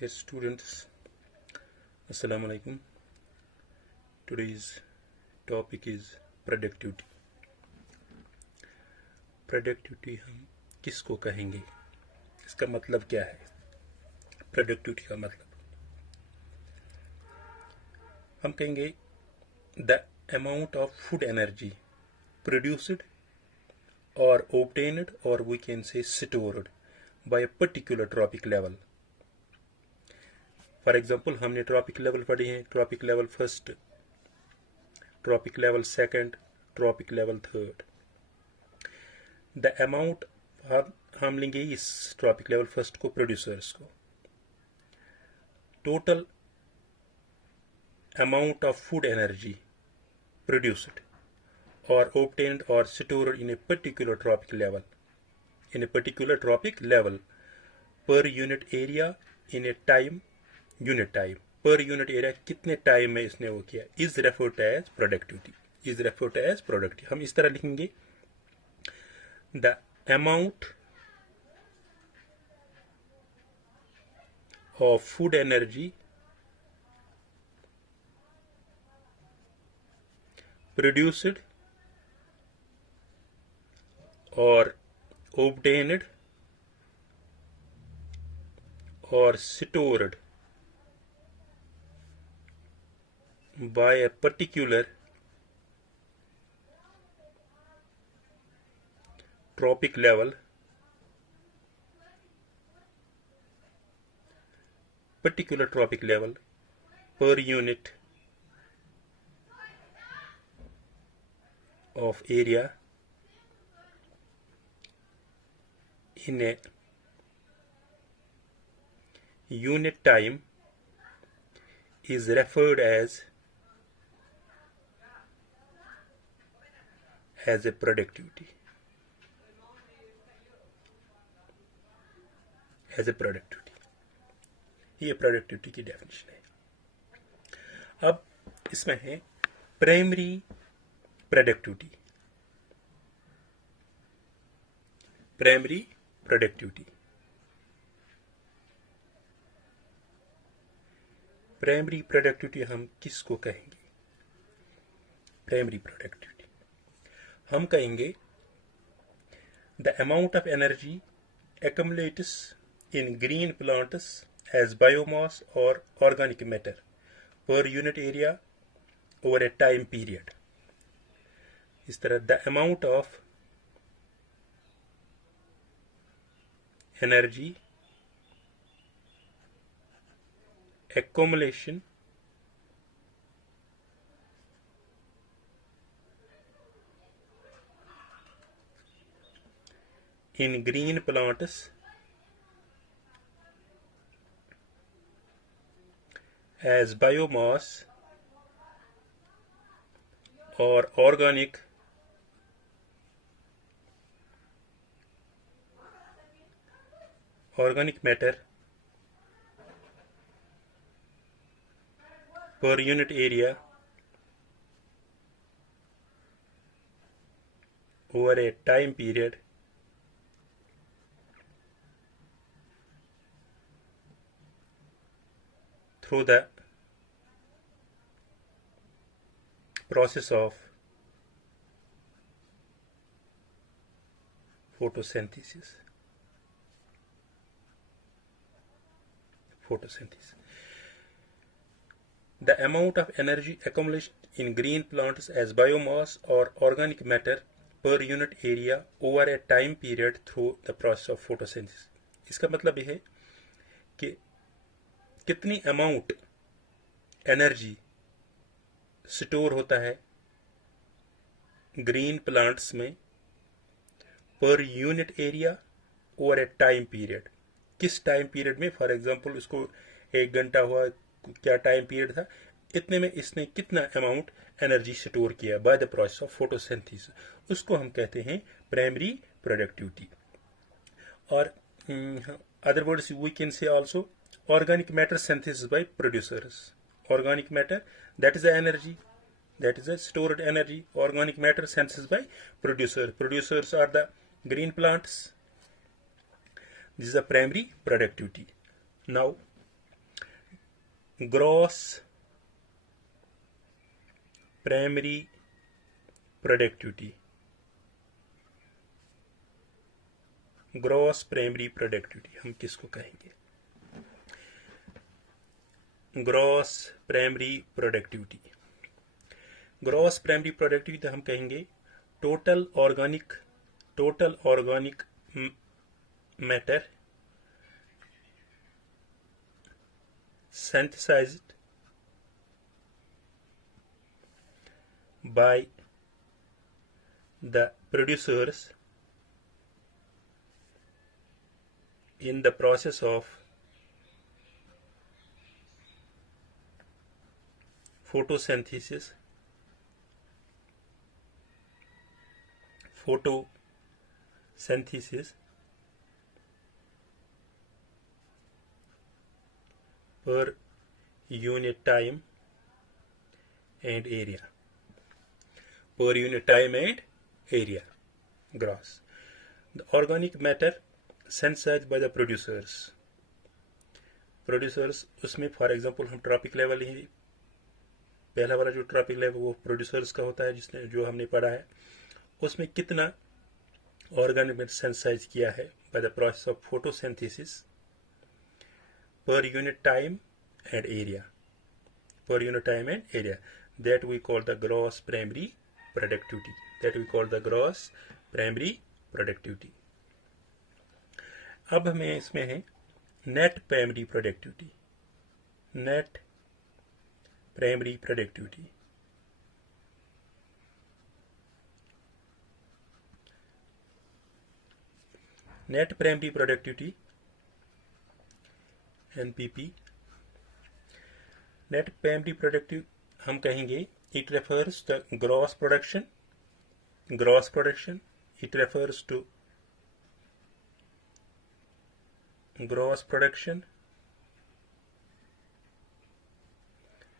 Dear students, Assalamu alaikum. Today's topic is productivity. Productivity हम किसको कहेंगे, इसका मतलब क्या है? Productivity का मतलब हम कहेंगे the amount of food energy produced or obtained, or we can say stored by a particular trophic level. For example हमने ट्रॉपिक लेवल पढ़ी है, trophic level first, trophic level second, trophic level third. The amount हम लेंगे इस trophic level first को, प्रोड्यूसर्स को. Total amount of food energy produced और obtained or stored in a particular trophic level, in a particular trophic level per unit area in a time, unit time, per unit area कितने टाइम में इसने वो किया, is referred as productivity, is referred as productivity. हम इस तरह लिखेंगे the amount of food energy produced or obtained or stored by a particular trophic level, per unit of area in a unit time is referred as a productivity, as a productivity. ये प्रोडक्टिविटी की डेफिनेशन है. अब इसमें है primary productivity. Primary productivity, primary productivity हम किसको कहेंगे? Primary productivity हम कहेंगे the amount of energy accumulates in green plants as biomass or organic matter per unit area over a time period. इस तरह the amount of energy accumulation in green plants as biomass or organic matter per unit area over a time period through the process of photosynthesis. The amount of energy accumulated in green plants as biomass or organic matter per unit area over a time period through the process of photosynthesis. इसका मतलब यह है कि कितनी amount energy store होता है green plants में per unit area over ए time period. किस टाइम पीरियड में? फॉर एग्जांपल उसको 1 घंटा हुआ, क्या टाइम पीरियड था, इतने में इसने कितना अमाउंट एनर्जी स्टोर किया by the process of photosynthesis, उसको हम कहते हैं प्राइमरी प्रोडक्टिविटी. और other words we can say also organic matter synthesis by producers. Organic matter, that is the energy, that is the stored energy. Organic matter synthesis by producers. Producers are the green plants. This is the primary productivity. Now gross primary productivity, gross primary productivity हम किसको कहेंगे? Gross primary productivity, gross primary productivity हम कहेंगे total organic matter synthesized by the producers in the process of photosynthesis per unit time and area, per unit time and area, gross. The organic matter synthesized by the producers उसमें for example हम trophic level ही, पहला वाला जो trophic level वो प्रोड्यूसर्स का होता है जिसने जो हमने पढ़ा है, उसमें कितना ऑर्गेनिक मैटर सिंथेसाइज किया है bye the process of photosynthesis per unit time and area, that we call the gross primary productivity, अब हमें इसमें है net primary productivity, net primary productivity NPP, net primary productive हम कहेंगे it refers the gross production, it refers to gross production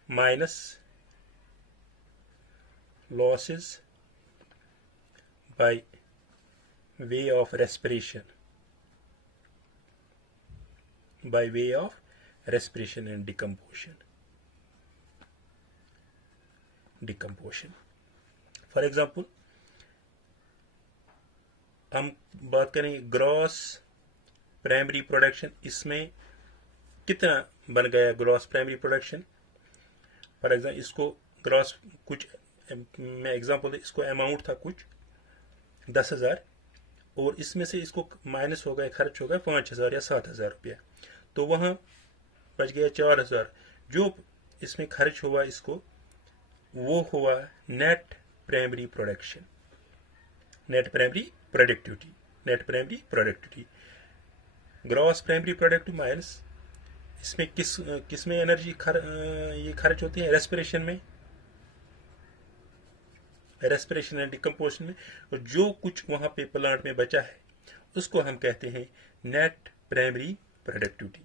minus losses by way of respiration, by way of respiration and decomposition. For example, हम बात करेंगे gross primary production, इसमें कितना बन गया gross primary production? For example इसको ग्रॉस कुछ मैं एग्जाम्पल, इसको अमाउंट था कुछ 10,000 और इसमें से इसको माइनस हो गया, खर्च हो गया 5,000 या 7,000 रुपया, तो वहां बच गया 4,000। जो इसमें खर्च हुआ इसको वो हुआ net primary production, net primary productivity. Gross primary productive minus इसमें किस में एनर्जी ये खर्च होती है? रेस्पिरेशन एंड डिकम्पोजिशन में, और जो कुछ वहां पे प्लांट में बचा है उसको हम कहते हैं नेट प्राइमरी प्रोडक्टिविटी।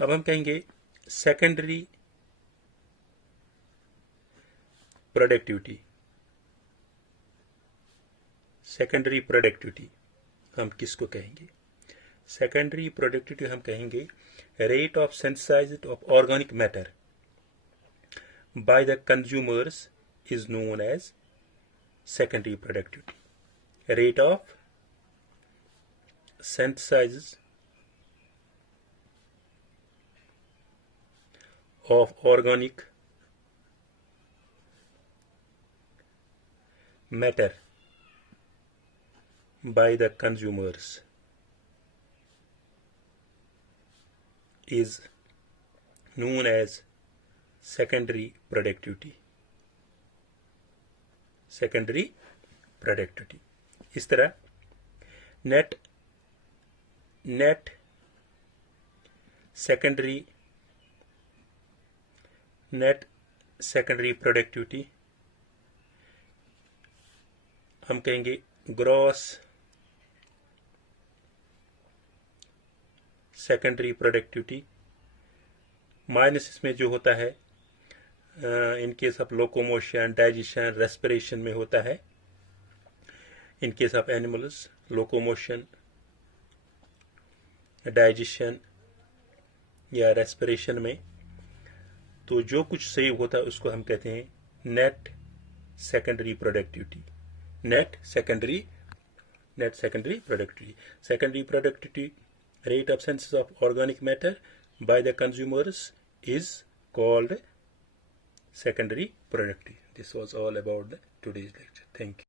अब हम कहेंगे सेकेंडरी प्रोडक्टिविटी हम किसको कहेंगे? सेकेंडरी प्रोडक्टिविटी हम कहेंगे rate of synthesize of organic matter by the consumers is known as secondary productivity. Rate of synthesis of organic matter by the consumers is known as secondary productivity. इस तरह net secondary productivity हम कहेंगे gross secondary productivity minus इसमें जो होता है in case of locomotion, digestion, respiration में होता है In case of animals, locomotion, digestion या रेस्पिरेशन में, तो जो कुछ सेव होता है उसको हम कहते हैं net secondary productivity. Net secondary productivity. Secondary productivity rate of synthesis of organic matter by the consumers is called secondary productivity. This was all about today's lecture. Thank you.